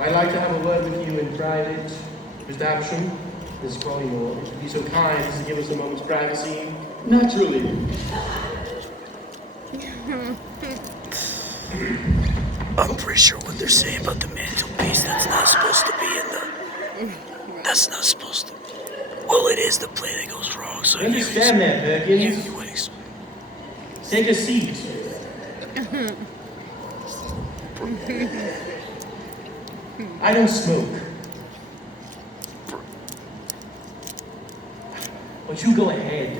I'd like to have a word with you in private. Mr. Havisham, Miss Collymore, if you'd be so kind as to give us a moment's privacy. Naturally. I'm pretty sure what they're saying about the mantelpiece, that's not supposed to be in the... That's not supposed to... Well, it is the play that goes wrong, so... I understand that, Perkins. Anyways. Take a seat. I don't smoke. But you go ahead.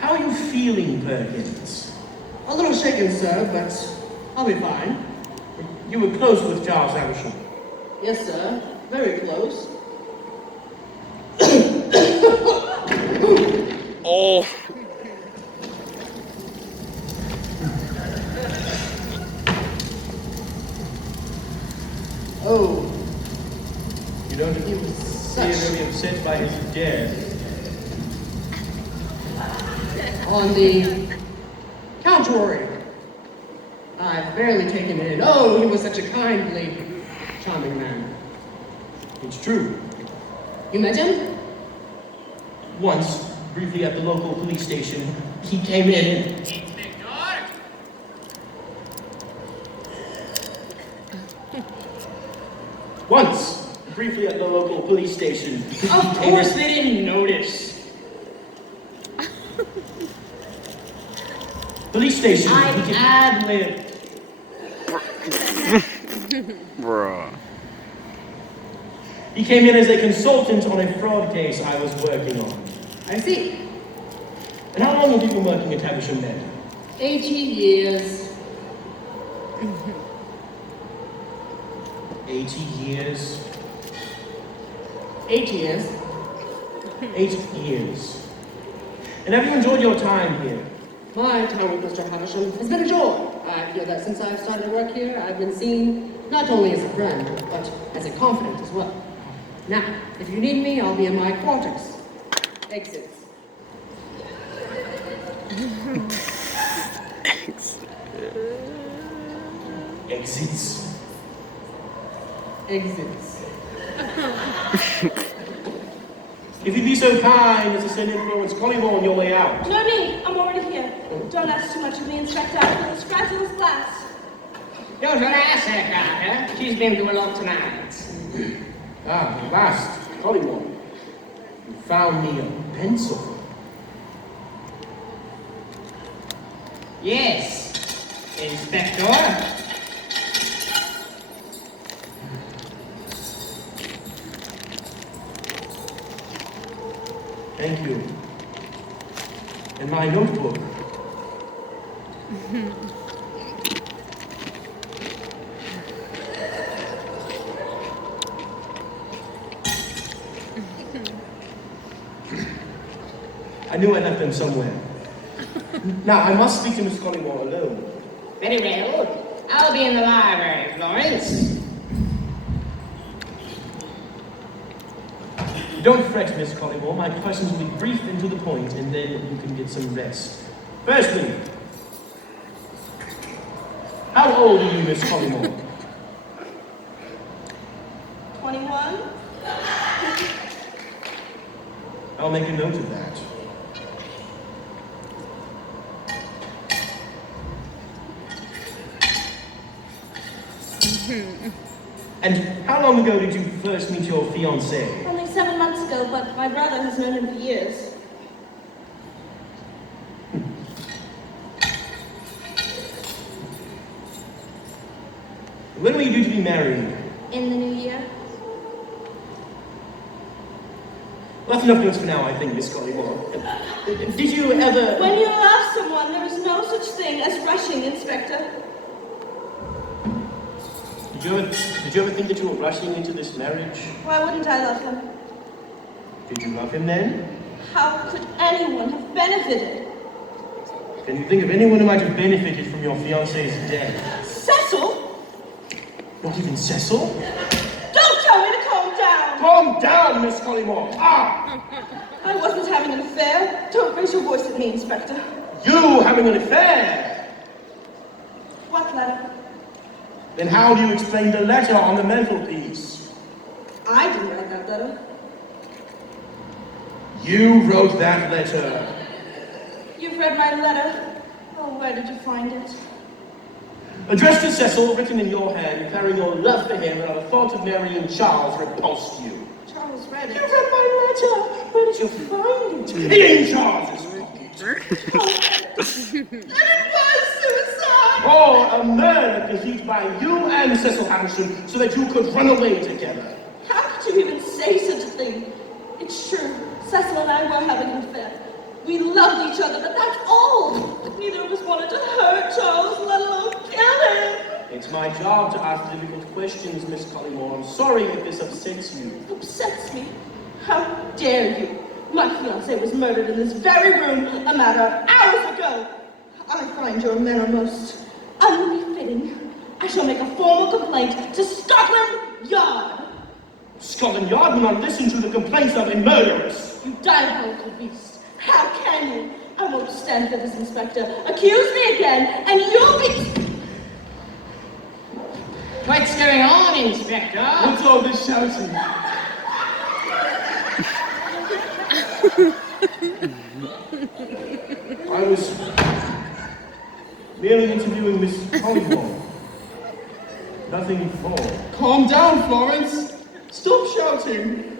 How are you feeling, Perkins? A little shaken, sir, but I'll be fine. You were close with Charles Havisham. Yes, sir. Very close. Oh. Oh. You don't He was seem such... really upset by his death. On the contrary, I've barely taken it in. Oh, he was such a kindly, charming man. It's true. You met him? Once, briefly at the local police station, he came in and... Once, briefly at the local police station. Of course they didn't notice. Police station. I he can- ad-libbed. Bruh. He came in as a consultant on a fraud case I was working on. I see. And how long have you been working at Havisham then? 80 years. 80 years. 8 years. 8 years. And have you enjoyed your time here? My time with Mr. Havisham has been a joy. I feel that since I've started work here, I've been seen not only as a friend, but as a confidant as well. Now, if you need me, I'll be in my quarters. Exits. Exits. Exits. If you'd be so kind as to send Influence Collymore on your way out. No need, I'm already here. Don't ask too much of me, Inspector. I feel scratch this glass. Don't harass her, Carter. She's been through a lot tonight. Ah, at last, Collymore. You found me a pencil. Yes, Inspector. Thank you. And my notebook. I knew I left them somewhere. Now, I must speak to Miss Collymore alone. Very well. I'll be in the library, Florence. Don't fret, Miss Collymore. My questions will be brief and to the point, and then you can get some rest. Firstly, how old are you, Miss Collymore? 21? I'll make a note of that. And how long ago did you first meet your fiancé? Only 7 months ago, but my brother has known him for years. When were you due to be married? In the new year? Well, that's enough notes for now, I think, Miss Collymore. Did you ever... When you love someone, there is no such thing as rushing, Inspector. Did you ever think that you were rushing into this marriage? Why wouldn't I love him? Did you love him then? How could anyone have benefited? Can you think of anyone who might have benefited from your fiancé's death? Cecil? Not even Cecil? Don't tell me to calm down! Calm down, Miss Collymore! Ah! I wasn't having an affair. Don't raise your voice at me, Inspector. You having an affair! What letter? Then how do you explain the letter on the mantelpiece? I didn't write that letter. You wrote that letter. You've read my letter. Oh, where did you find it? Addressed to Cecil, written in your hand, declaring your love for him, and the thought of marrying Charles repulsed you. Charles read it. You read my letter. Where did you find it? In Charles's pocket. It was suicide! Or a murder conceived by you and Cecil Harrison so that you could run away together. How could you even say such a thing? It's true. Cecil and I were having an affair. We loved each other, but that's all. Neither of us wanted to hurt Charles, let alone kill him. It's my job to ask difficult questions, Miss Collymore. I'm sorry if this upsets you. Upsets me. How dare you? My fiancé was murdered in this very room a matter of hours ago. I find your manner most unbefitting. I shall make a formal complaint to Scotland Yard. Scotland Yard will not listen to the complaints of a murderess. You diabolical beast. How can you? I won't stand for this, Inspector. Accuse me again, and you'll be... What's going on, Inspector? What's all this shouting? I was merely interviewing Miss Collymore. Nothing more. Calm down, Florence. Stop shouting.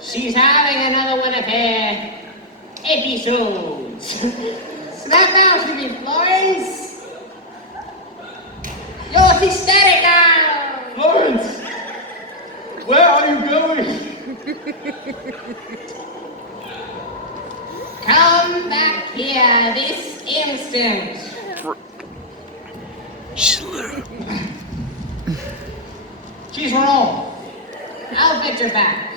She's having another one of her episodes. Snap out of it, Florence. You're hysterical. Florence, where are you going? Come back here this instant. She's literally. She's wrong. I'll fetch her back.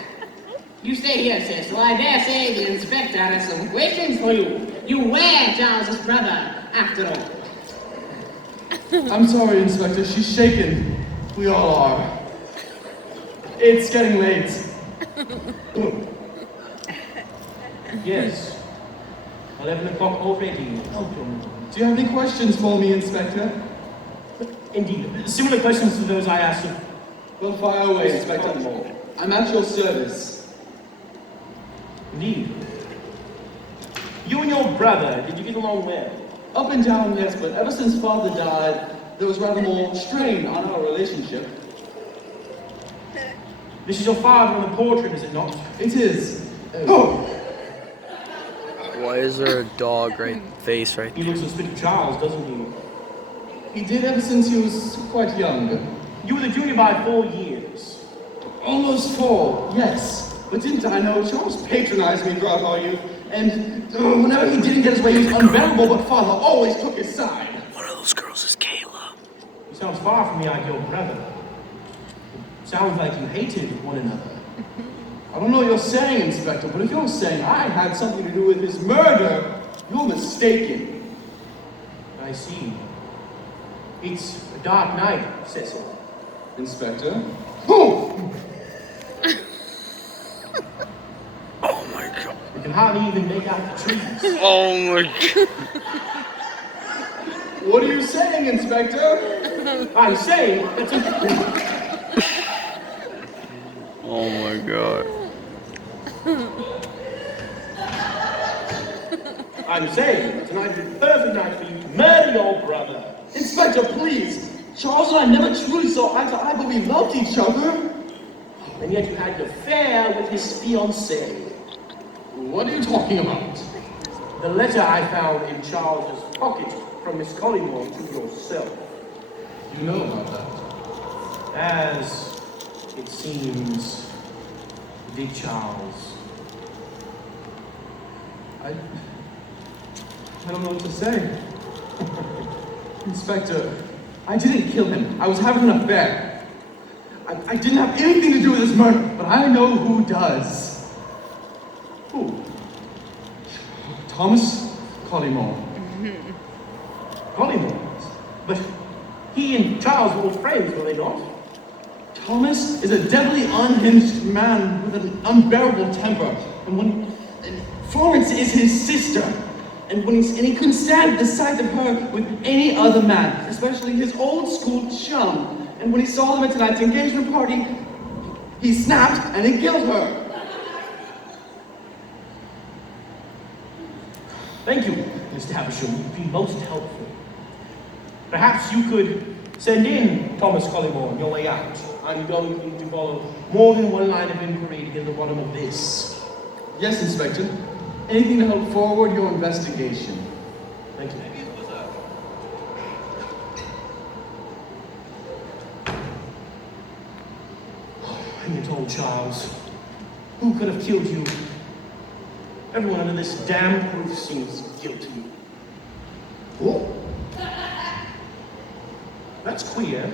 You stay here, Cecil. I dare say the inspector has some questions for you. You were Charles's brother, after all. I'm sorry, Inspector. She's shaken. We all are. It's getting late. Yes. 11 o'clock already. Do you have any questions for me, Inspector? Indeed. Similar questions to those I asked of... Well, fire away, Inspector. I'm at your service. Indeed. You and your brother, did you get along well? Up and down, yes, but ever since Father died, there was rather more strain on our relationship. This is your father in the portrait, is it not? It is. Oh! Why is there a dog face right He there? looks a bit of Charles, doesn't he? He did ever since he was quite young. You were the junior by 4 years. Almost 4, yes. But didn't I know Charles patronized me throughout our youth? And whenever he didn't get his way, he was unbearable, but Father always took his side. One of those girls is Kayla. You sound far from me like your brother. It sounds like you hated one another. I don't know what you're saying, Inspector, but if you're saying I had something to do with his murder, you're mistaken. I see. It's a dark night, Cecil. Inspector? Who? Oh my god. You can hardly even make out the trees. Oh my god. What are you saying, Inspector? I'm saying that's Oh my god. I'm saying tonight is the perfect night for you to murder your brother. Inspector, please. Charles and I never truly saw eye to eye, but we loved each other. And yet you had an affair with his fiancée. What are you talking about? The letter I found in Charles's pocket from Miss Collymore to yourself. You know about that. As it seems, did Charles. I don't know what to say. Inspector, I didn't kill him. I was having an affair. I didn't have anything to do with this murder, but I know who does. Who? Thomas Collymore. Collymore. But he and Charles were old friends, were they not? Thomas is a deadly unhinged man with an unbearable temper. And Florence is his sister. And he couldn't stand the sight of her with any other man, especially his old school chum. And when he saw them at tonight's engagement party, he snapped and he killed her. Thank you, Mr. Havisham. You've been most helpful. Perhaps you could send in Thomas Collymore on your way out. I'm going to follow more than one line of inquiry to get to the bottom of this. Yes, Inspector. Anything to help forward your investigation. Thank you. And you told Charles, who could have killed you? Everyone under this damn roof seems guilty. Oh. That's queer.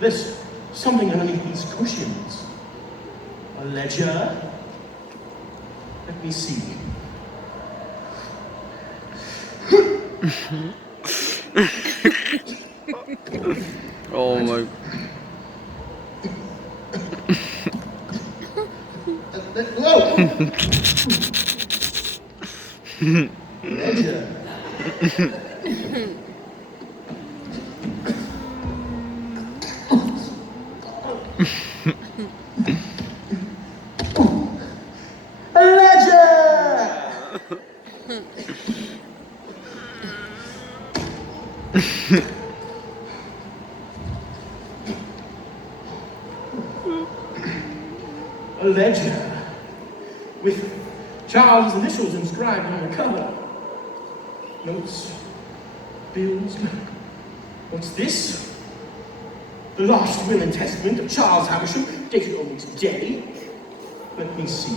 There's something underneath these cushions. A ledger? Let me see. Oh my. Whoa! Ledger. A ledger! A ledger with Charles' initials inscribed on the cover. Notes, bills. What's this? The last will and testament of Charles Havisham, dated only today. Let me see.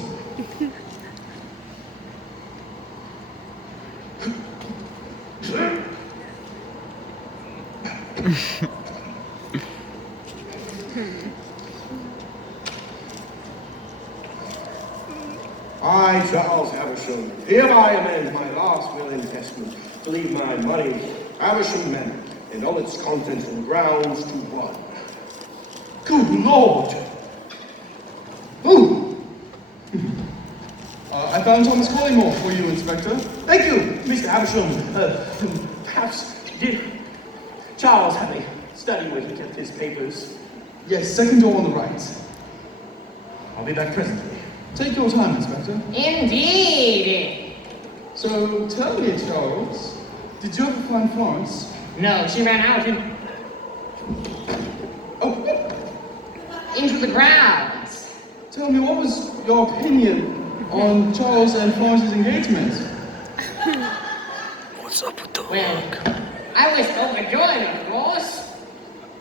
I, Charles Havisham, hereby amend my last will and testament to leave my money, Havisham Manor, and all its contents and grounds to one. Good Lord! Who? I found Thomas Collymore for you, Inspector. Thank you, Mr. Havisham. Perhaps did Charles have a study where he kept his papers? Yes, second door on the right. I'll be back presently. Take your time, Inspector. Indeed. So, tell me, Charles, did you ever find Florence? No, she ran out into the grounds. Tell me, what was your opinion on Charles and Florence's engagement? What's up with the Well, look? I was overjoyed, of course.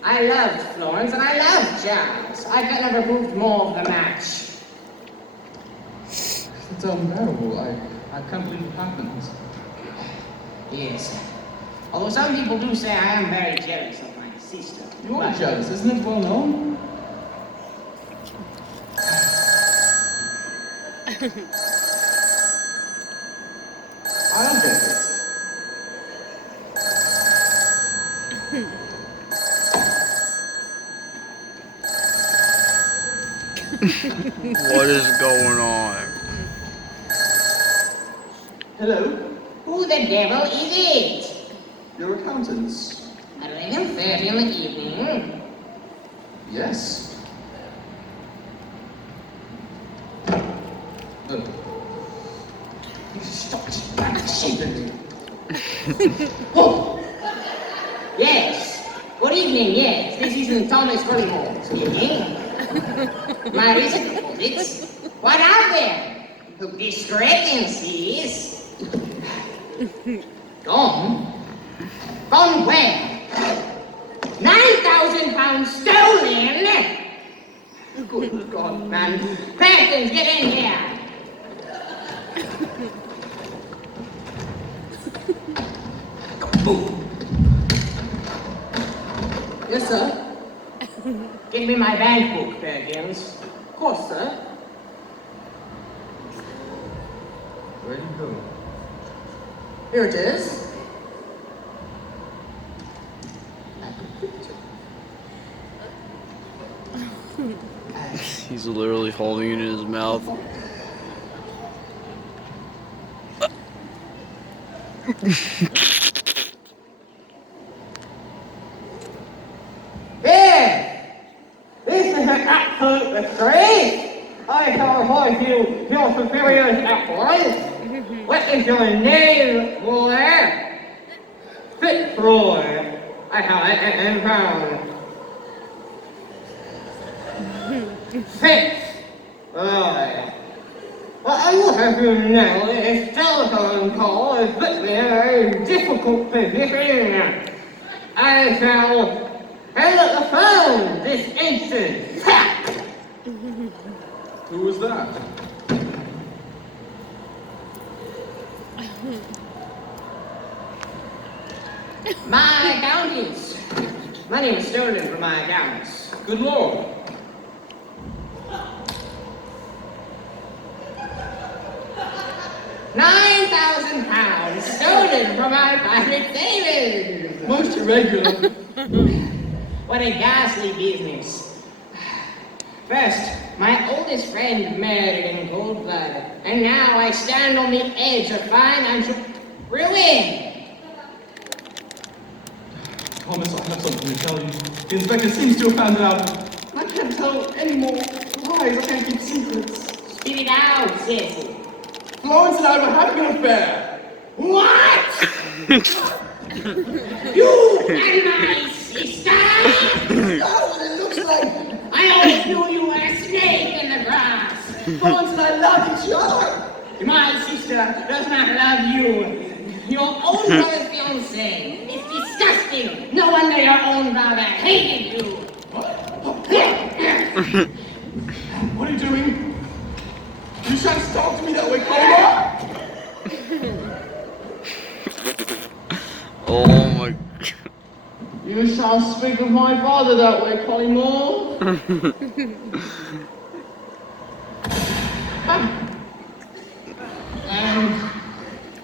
I loved Florence and I loved Charles. I could never approved more of the match. It's unbearable. I can't believe it happened. Yes. Although some people do say I am very jealous of my sister. You are But- jealous, isn't it well known? I don't get it. What is going on? Hello, Who the devil is it? your accountants. At 11:30 in the evening. Yes. Stop shaking. Oh! Yes. Good evening, yes. This is Thomas Collymore speaking. My recent deposits. What are there? Discrepancies. Gone? Gone where? 9,000 pounds stolen? Good God, man. Cramptons, get in here. Yes, sir. Give me my bank book, Perkins. Of course, sir. Where'd you go? Here it is. He's literally holding it in his mouth. Yes! This is an absolute disgrace! I shall avoid you, your superiors at once! What is your name, boy? Fitzroy. I have it and found. Fitzroy. Well, I will have you know that this telephone call is put me in a very difficult position. I shall hang up the phone this instant. Ha! Who was that? My accountants. Money was stolen from my accounts. Good lord. £9,000 stolen from my private savings. Most irregular. What a ghastly business. First, my oldest friend murdered in cold blood, and now I stand on the edge of financial ruin. Thomas, I have something to tell you. The inspector seems to have found out. I can't tell any more lies. I can't keep secrets. Spit it out, Cecil. Florence and I were having an affair. What? You and my sister? Oh, it looks like I always knew you were a snake in the grass. Florence and I love each other. My sister does not love you. Your own brother's fiancé. It's disgusting. No wonder your own brother hated you. What are you doing? You shan't talk to me that way, Cobra! Oh my god. You shall speak of my father that way, Collymore.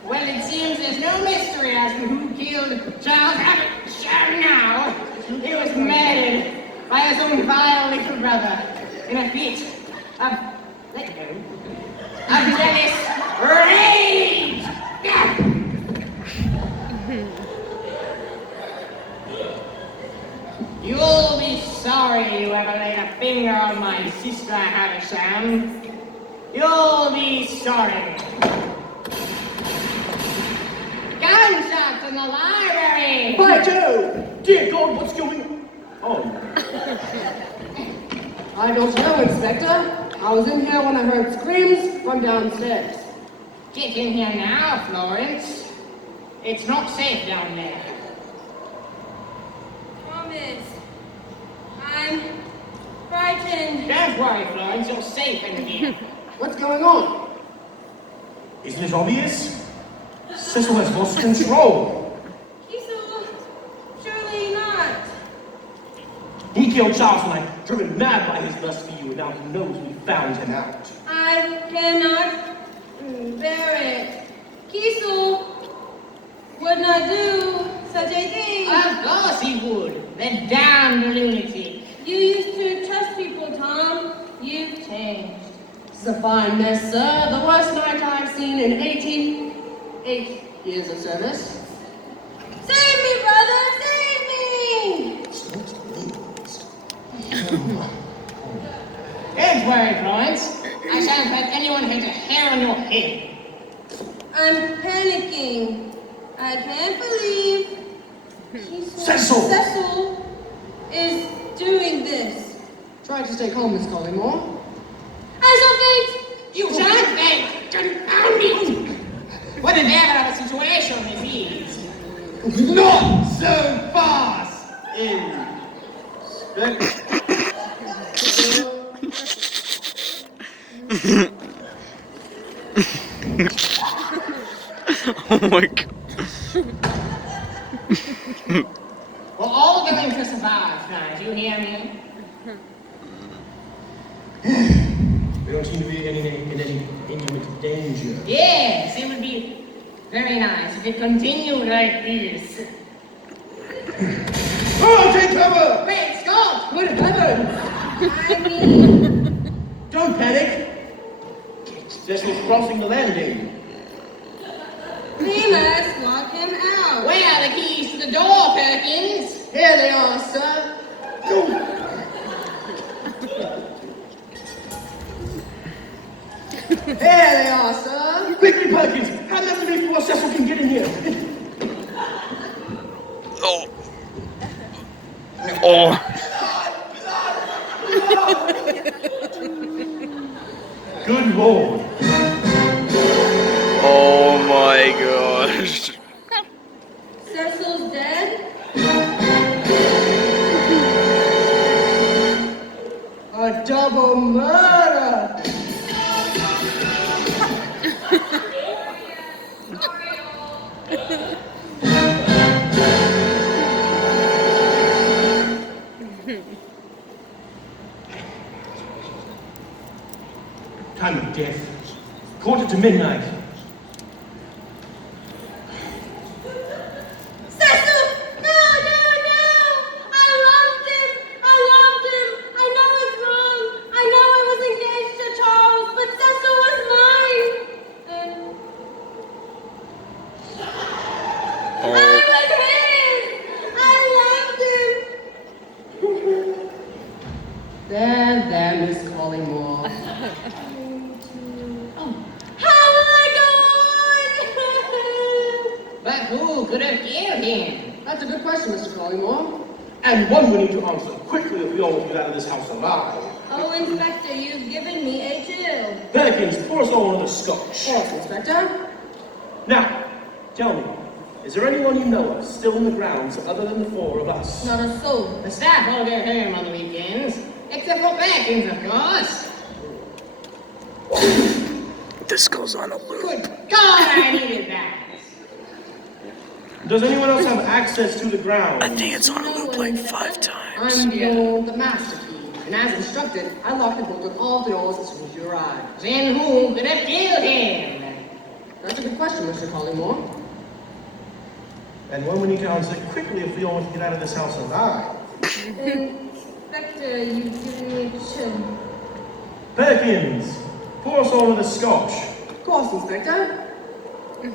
Well, it seems there's no mystery as to who killed Charles Havisham now. He was murdered by his own vile little brother in a fit of, let go, of jealous rage. You'll be sorry you ever laid a finger on my sister Havisham. You'll be sorry. Gunshots in the library! By Jove! Dear God, what's going on? I don't know, Inspector. I was in here when I heard screams from downstairs. Get in here now, Florence. It's not safe down there. Thomas, I'm frightened. Don't worry, Florence, you're safe in here. What's going on? Isn't it obvious? Cecil has lost control. Kiesel, surely not. He killed Charles and I, driven mad by his lust for you, and now he knows we found him out. I cannot bear it. Kiesel would not do such a thing. Of course he would. The damned lunatic. You used to trust people, Tom. You've changed. This is a fine mess, sir. The worst night I've seen in 88 years of service. Save me, brother! Save me! Don't worry, Florence. I shan't let anyone hit a hair on your head. I'm panicking. I can't believe Cecil! Cecil is doing this. Try to stay calm, Miss Collymore. I shall faint. You shan't think! Confound it! What a devil of a situation this is. Not so fast! Inspector. Oh my god. We're all going to survive tonight, you hear me? We don't seem to be in any imminent danger. Yes, it would be very nice if it continued like this. Oh, take cover! Great Scott! Good heavens! I mean, Don't panic! Cecil's crossing the landing. We must lock him out. Where are the keys to the door, Perkins? Here they are, sir. Here they are, sir. Quickly, Perkins! Hand them to me before Cecil can get in here. Oh. Oh. Good Lord. Oh my gosh. Cecil's dead? A double murder! Time of death. 1:45. Cecil! No, no, no! I loved him! I loved him! I know it's wrong! I know I was engaged to Charles, but Cecil was mine! I was his! I loved him! There, Miss Collymore. How will I go on? But who could have killed him? That's a good question, Mr. Collymore. And one we need to answer quickly if we all want to get out of this house alive. Oh, Inspector, you've given me a chill. Perkins, pour us all another scotch. Yes, Inspector. Now, tell me, is there anyone you know of still in the grounds other than the four of us? Not a soul. The staff all go home on the weekends, except for Perkins, of course. This goes on a loop. Good God, I needed that. Does anyone else have access to the grounds? I think it's on a loop like 5 times. I'm the master key, and as instructed, I locked and bolted all the doors as soon as you arrived. Then who could have killed him? That's a good question, Mr. Collymore. And one we need to answer quickly if we all want to get out of this house alive. Inspector, you've given me a chill. Perkins, pour us all another scotch. Of course, Inspector.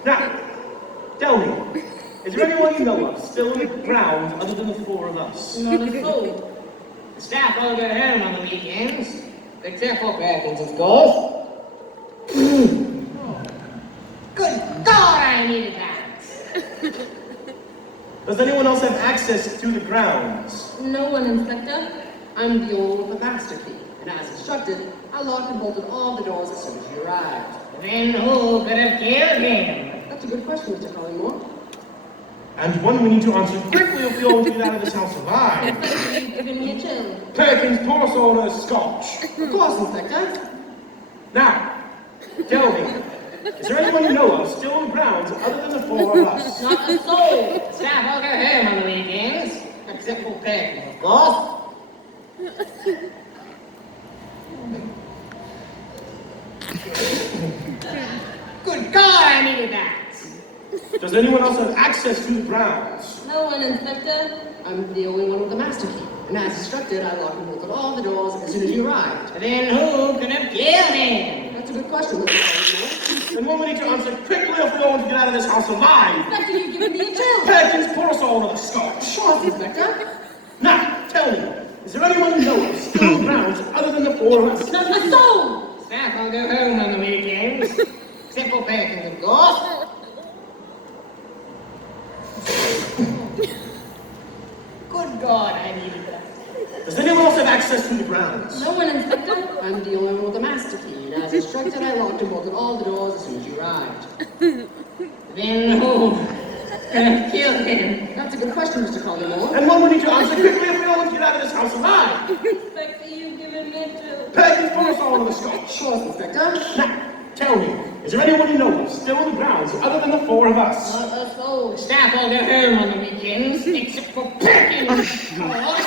Now, tell me, is there anyone you know of still in the grounds other than the four of us? Not a soul. The staff all go home on the weekends, except for Perkins, of course. Good God, I needed that. Does anyone else have access to the grounds? No one, Inspector. I'm the owner of the master key, and as instructed, I locked and bolted all the doors as soon as you arrived. Then who could have killed him? That's a good question, Mr. Collymore. And one we need to answer quickly if we all want to get out of this house alive. Inspector, you've given me a chill. Perkins, pour us all another scotch. Of course, Inspector. Now, tell me, is there anyone you know of still in the grounds other than the four of us? Not a soul. The staff all go home on the weekends, except for Perkins, of course. Good God, I needed that. Does anyone else have access to the grounds? No one, Inspector. I'm the only one with the master key, and as instructed, I locked and bolted all the doors as soon as you arrived. Then who could have killed him? That's a good question, Mr. Collymore. And one we need to answer quickly if we all want to get out of this house alive. Inspector, you've given me a chill. Perkins, pour us all another scotch. Of course, Inspector. Now, tell me, is there anyone you know of still in the grounds other than the four of us? Not a soul. Staff all go home on the weekends, except for Perkins, of course. Good God, I needed that. Does anyone else have access to the grounds? No one, Inspector. I'm the only one with the master key, and as instructed, I locked and bolted all the doors as soon as you arrived. Then who could have killed him? That's a good question, Mr. Collymore. And one we need to answer quickly if we all want to get out of this house alive. Inspector, you've given me a chill. Perkins, pour us all another Of scotch. course, Inspector. Now, tell me, is there anyone you know of still in the grounds other than the four of us? Not a soul. Staff all go home on the weekends, except for Perkins, of course.